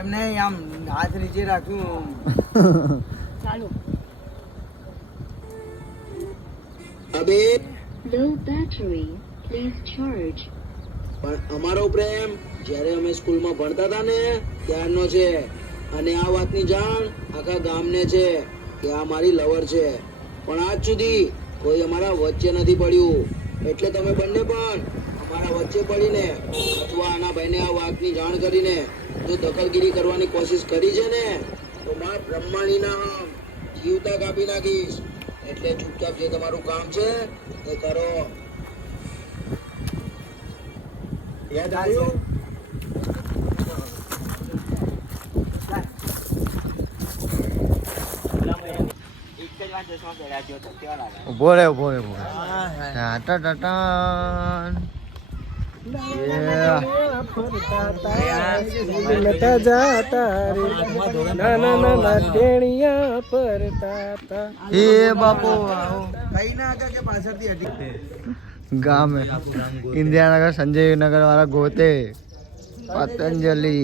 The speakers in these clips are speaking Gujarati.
એમને આમ હાથ નીચે રાખ્યું. ચાલુ. અબે low battery, please charge. પણ અમારો પ્રેમ જ્યારે અમે સ્કૂલમાં ભણતા હતા ને ત્યારનો છે અને આ વાતની જાણ આખા ગામને છે કે આ મારી લવર છે પણ આજ સુધી કોઈ અમારા વચ્ચે નથી પડ્યું એટલે તમે બંને પણ અમારા વચ્ચે પડીને અથવા આના ભાઈને આ વાતની જાણ કરીને જો દખલગીરી કરવાની કોશિશ કરી છે ને તો મારા બ્રહ્માણીના જીવતા કાપી નાખીશ એટલે ચૂપચાપ જે તમારું કામ છે એ કરો. યાદ આવ્યું? ઉભો રે ટાટા ટાટા એ બાપુ કઈ ના આગળ કે પાછળથી હટી. ગામ ઇન્દિરાનગર સંજયનગર વાળા ગોતે પતંજલિ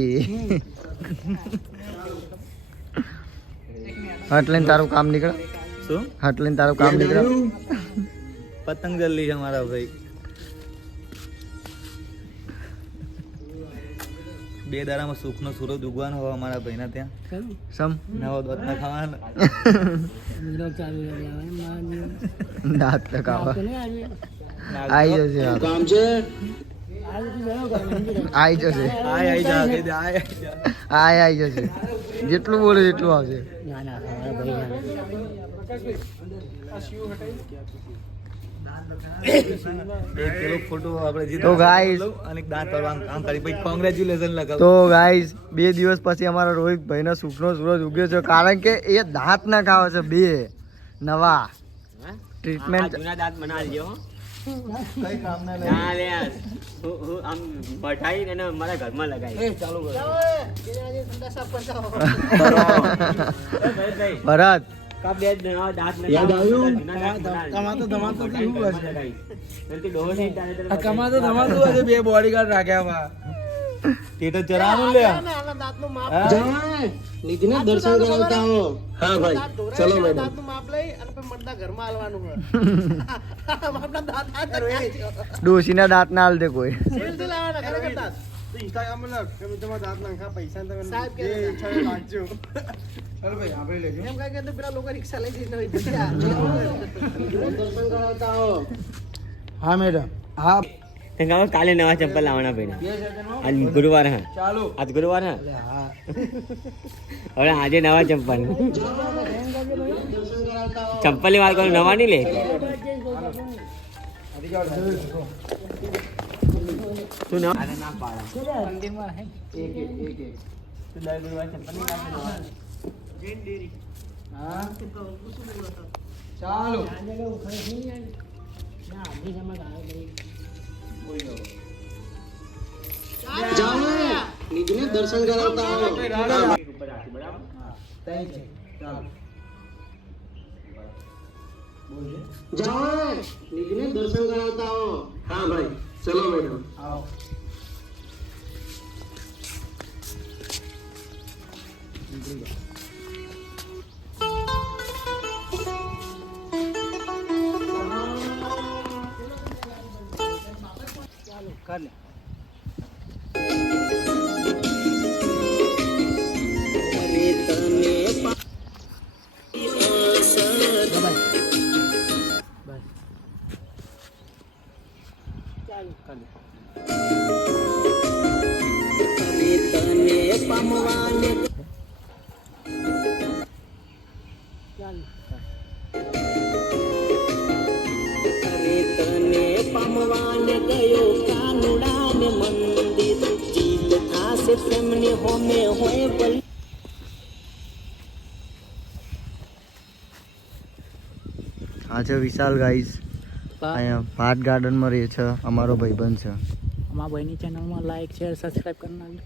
હટ લઈને તારું કામ નીકળ. શું હટ લઈને તારું કામ નીકળ. પતંગજલ્લી છે મારા ભાઈ. 2 દાડામાં સુખનો સૂરજ ઉગવાનો હોય અમારા ભાઈના ત્યાં. સમ નવો દોતના ખાવાના. દાંત લગાવા આઈ જશે કામ છે આઈ જશે આઈ જશે જેટલું બોલે એટલું આવશે. તો ગાઈસ કોંગ્રેચ્યુલેશન લગાવ. તો ગાઈસ 2 દિવસ પછી અમારા રોહિત ભાઈનો સુખનો સૂરજ ઉગ્યો છે કારણ કે એ દાંત ના ખાવે છે 2 નવા ટ્રીટમેન્ટ. દાંત બનાવી દેજો. કઈ કામ ના ના લે હું આમ મઠાઈ અને મારા ઘરમાં લગાવી. ભરત કાપ બે નવા દાંત યાદ આવ્યું? ધમાતો કેવું હશે? લગાવી. કમાતો ધમાતું હશે. 2 બોડીગાર્ડ રાખ્યા વા. તે તો ચરાનું લે. જાય નિધિને દર્શન કરાવતા હો. હા ભાઈ ચલો મેડમ. ડોશીના દાંત ના હાલ દે કોઈ. દર્શન કરાવતા હો. હા મેડમ. હા કાલે નવા ચપ્પલ લાવવાના ભાઈ. આજ ગુરુવાર હા. ચાલો. આજ ગુરુવાર હા. હા હવે આજે નવા ચપ્પલ. દર્શન કરાવતા હો. ચપ્પલ ની વાત કરું નવા નહીં લે. તું નવા ના પાડા. હા ચાલો. જાઓ નિધિને દર્શન કરાવતા હો. Thank you. ચાલો. જાઓ નિધિને દર્શન કરાવતા હો. હા ભાઈ ચલો મેડમ. આવો. કર લે. પામવાને ગયો કાનુડા ને મંદિર જીત થાશે પ્રેમની હોમે હોય બલ. આ છે વિશાલ ગાઈસ. અહીંયા ભાટ ગાર્ડનમાં રહે છે. અમારો ભાઈબંધ છે. અમારા ભાઈની ચેનલમાં લાઈક શેર સબસ્ક્રાઇબ કરી નાખજો.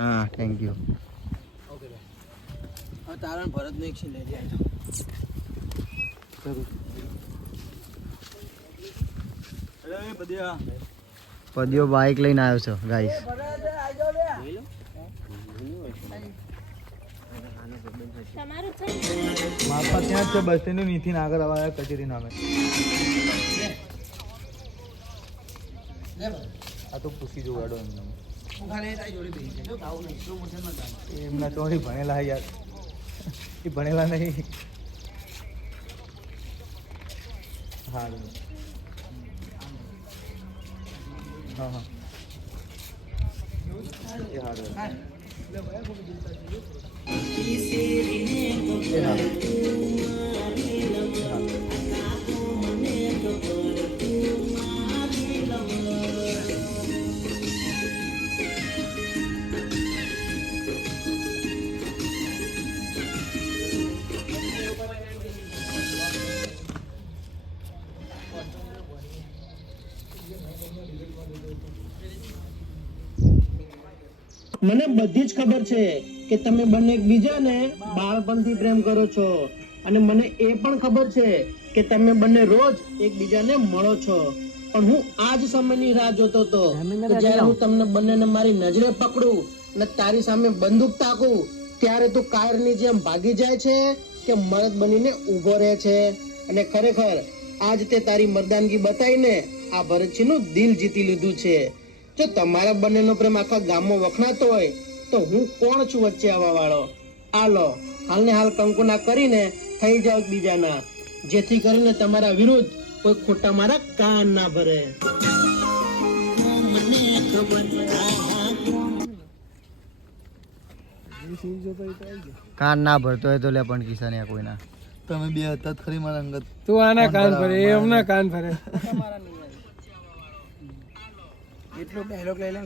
હા થેન્ક યુ. ઓકે હવે તારણ ભરતનો એક છે લઈ જાય. પદીઓ બાઇક લઈને આવ્યો છે ગાઈસ. માપા ત્યાં જ છે બસ સ્ટેન્ડ નીથી આગળ આવે કચેરી નામે. આ તો પૂછી જો ગાડો એમને. એમના ચોરી ભણેલા યાર, એ ભણેલા નહીં. હા હા હા એ હારું. મને બધી જ ખબર છે કે તમે બંને એકબીજાને બાળપણથી પ્રેમ કરો છો, અને મને એ પણ ખબર છે કે તમે બંને રોજ એકબીજાને મળો છો. પણ હું આ જ સમયની રાહ જોતો હતો કે જ્યારે હું તમને બંનેને મારી નજરે પકડું અને તારી સામે બંદૂક તાકું, ત્યારે તું કાયરની જેમ ભાગી જાય છે કે મરદ બનીને ઊભો રહે છે. અને ખરેખર આજ તે તારી મર્દાનગી બતાવીને આ ભરતસિંહનું દિલ જીતી લીધું છે. જો તમારા બંનેનો પ્રેમ આખા ગામમાં વખણાતો હોય તો હું કોણ છું વચ્ચે આવવા વાળો? આ લો, હાલને હાલ કંકુના કરીને થઈ જાવ બીજાના, જેથી કરીને તમારા વિરુદ્ધ કોઈ ખોટા મારા કાન ના ભરે. કાન ના ભરતો હોય તો લે પણ કિસ્સા નહીં કોઈના. તમે બે હતા ખરી મારા અંગત. તું આના કાન ભરે, એ હમણાં કાન ભરે. એટલો ડાયલોગ લઈ લે